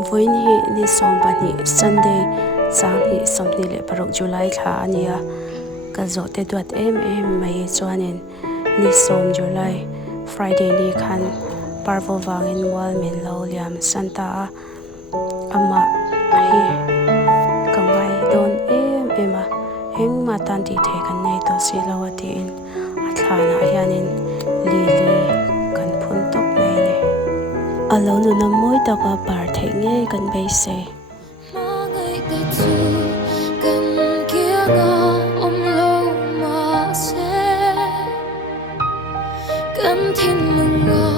Voin hi ni som pani Sunday sang hi somni le parok July tha ania ka Zawhte duat mai chuanin ni som July Friday ni khan parvo wangin wal min lo liam Santa ama hi kamai don ema heng ma tan ti the kan nei to si lo atin athana hianin li kan phun tok mai ni alo nu na moi ta ka par the nge kan bei se ma ngai te chu kan kia nga om lo ma se kan thin lung nga